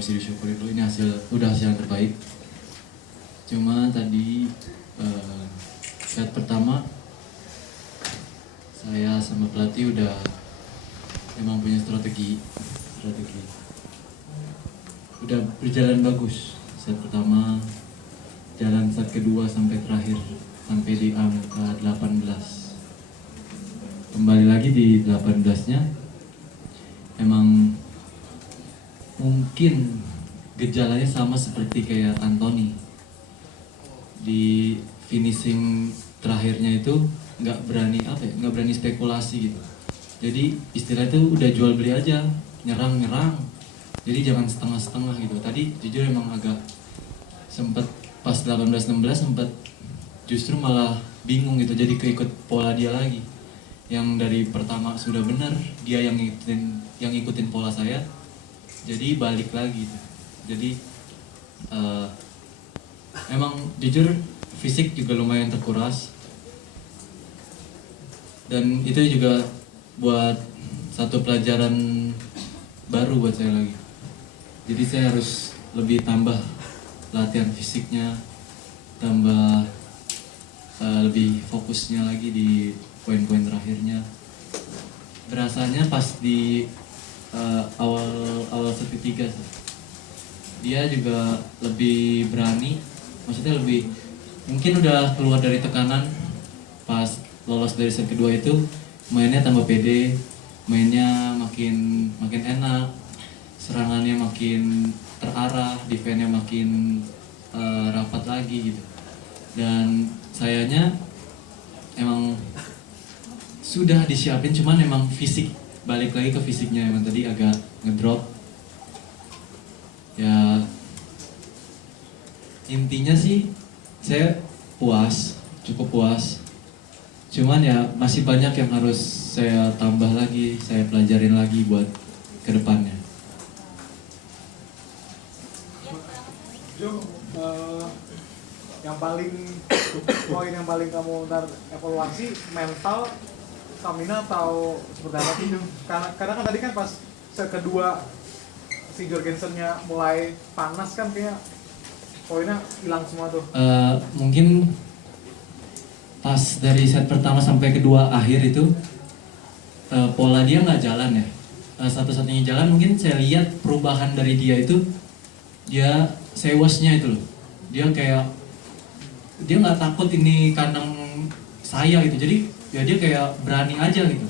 mesti disyukuri dulu, ini udah hasil yang terbaik. Cuma tadi set pertama saya sama pelatih udah emang punya strategi udah berjalan bagus. Set pertama jalan, set kedua sampai terakhir sampai di angka 18. Kembali lagi di 18-nya emang mungkin gejalanya sama seperti kayak Anthony. Di finishing terakhirnya itu nggak berani spekulasi gitu. Jadi istilah itu udah jual beli aja, nyerang. Jadi jangan setengah-setengah gitu. Tadi jujur emang agak sempet pas 18-16 sempet justru malah bingung gitu, jadi keikut pola dia lagi. Yang dari pertama sudah benar, dia yang ngikutin pola saya, jadi balik lagi. Jadi emang jujur fisik juga lumayan terkuras, dan itu juga buat satu pelajaran baru buat saya lagi. Jadi saya harus lebih tambah latihan fisiknya, tambah lebih fokusnya lagi di poin-poin terakhirnya. Berasanya pas di awal set ketiga sih, dia juga lebih berani, maksudnya lebih mungkin udah keluar dari tekanan. Pas lolos dari set kedua itu mainnya tambah pede, mainnya makin enak, serangannya makin terarah, defense-nya makin rapat lagi gitu. Dan sayanya emang sudah disiapin, cuman emang fisik, balik lagi ke fisiknya emang tadi agak ngedrop. Ya intinya sih saya cukup puas. Cuman ya masih banyak yang harus saya tambah lagi, saya pelajarin lagi buat kedepannya. Jo, poin yang paling kamu ntar evaluasi mental, stamina atau seperti apa sih? Karena kan tadi kan pas set kedua si Jorgensennya mulai panas kan, kayak poinnya hilang semua tuh. Mungkin pas dari set pertama sampai kedua akhir itu pola dia nggak jalan ya. Satu-satunya jalan mungkin saya lihat perubahan dari dia itu, dia sewasnya itu loh. Dia nggak takut ini kandang saya gitu. Jadi ya dia kayak berani aja gitu.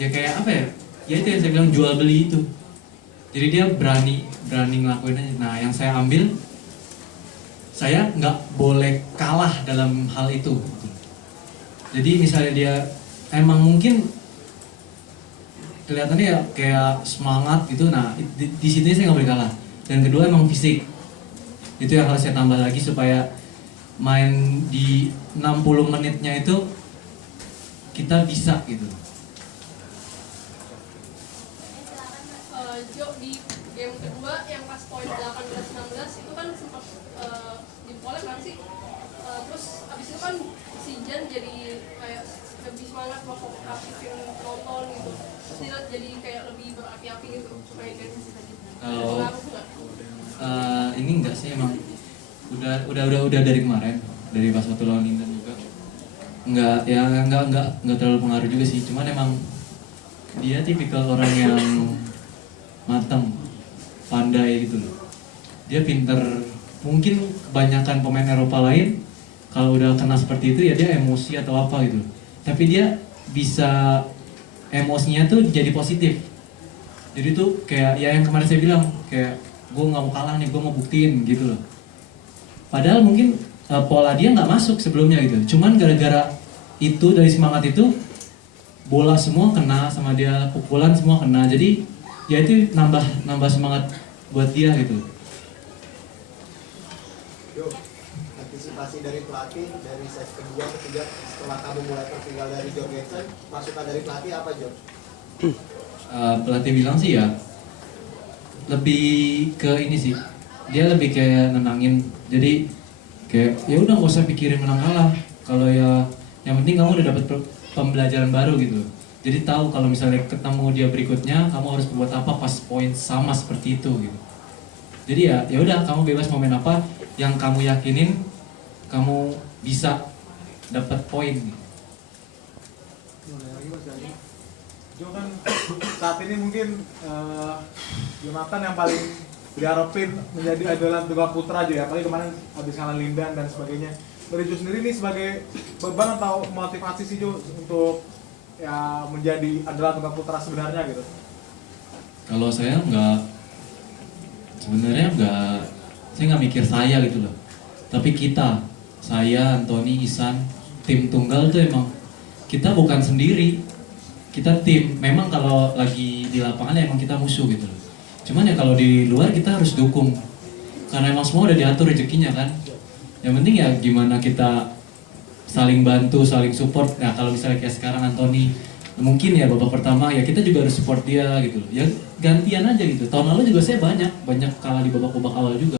Ya kayak apa ya? Ya itu yang saya bilang jual beli itu. Jadi dia berani ngelakuin aja. Nah yang saya ambil, saya nggak boleh kalah dalam hal itu. Jadi misalnya dia emang mungkin kelihatannya ya kayak semangat gitu, nah di situ saya nggak boleh kalah. Dan kedua emang fisik, itu yang harus saya tambah lagi supaya main di 60 menitnya itu kita bisa gitu. Jo, di game kedua yang pas poin 18-16 itu kan sempat dipolek kan sih, terus abis itu kan si Jan jadi kayak lebih semangat mau aktifin nonton gitu, terus dia jadi kayak lebih berapi-api gitu mainnya. Kalau ini enggak sih, emang udah dari kemarin, dari pas waktu lawan Intan juga enggak terlalu pengaruh juga sih. Cuman emang dia tipikal orang yang matang, pandai gitu loh. Dia pinter. Mungkin kebanyakan pemain Eropa lain kalau udah kena seperti itu ya dia emosi atau apa gitu. Tapi dia bisa emosinya tuh jadi positif. Jadi tuh kayak ya yang kemarin saya bilang, kayak gue nggak mau kalah nih, gue mau buktiin gitu loh. Padahal mungkin pola dia nggak masuk sebelumnya gitu. Cuman gara-gara itu, dari semangat itu, bola semua kena sama dia, pukulan semua kena. Jadi ya itu nambah semangat buat dia gitu. Yo, antisipasi dari pelatih dari set kedua ketiga setelah kamu mulai tertinggal dari Jorgensen, masukan dari pelatih apa, Jo? Pelatih bilang sih ya lebih ke ini sih, dia lebih kayak nenangin. Jadi kayak ya udah nggak usah pikirin menang kalah, kalau ya yang penting kamu udah dapet pembelajaran baru gitu. Jadi tahu kalau misalnya ketemu dia berikutnya kamu harus berbuat apa pas poin sama seperti itu gitu. Jadi ya udah, kamu bebas mau main apa yang kamu yakinin kamu bisa dapat poin. Gimana lagi Mas Dani? Jo kan saat ini mungkin Jonathan yang paling diharapin menjadi andalan tunggal putra aja ya, apalagi kemarin habis kalah Lindan dan sebagainya. Dari Jo sendiri nih sebagai beban atau motivasi sih Jo untuk ya menjadi andalan tunggal putra sebenarnya gitu? Kalau saya sebenarnya saya nggak mikir saya gitu loh. Tapi kita, saya, Anthony, Isan, tim tunggal tuh emang kita bukan sendiri, kita tim. Memang kalau lagi di lapangan ya emang kita musuh gitu loh. Cuman ya kalau di luar kita harus dukung, karena emang semua udah diatur rezekinya kan. Yang penting ya gimana kita saling bantu, saling support. Nah kalau misalnya kayak sekarang Anthony, mungkin ya babak pertama ya kita juga harus support dia gitu loh. Ya gantian aja gitu. Tahun lalu juga saya banyak kalah di babak awal juga.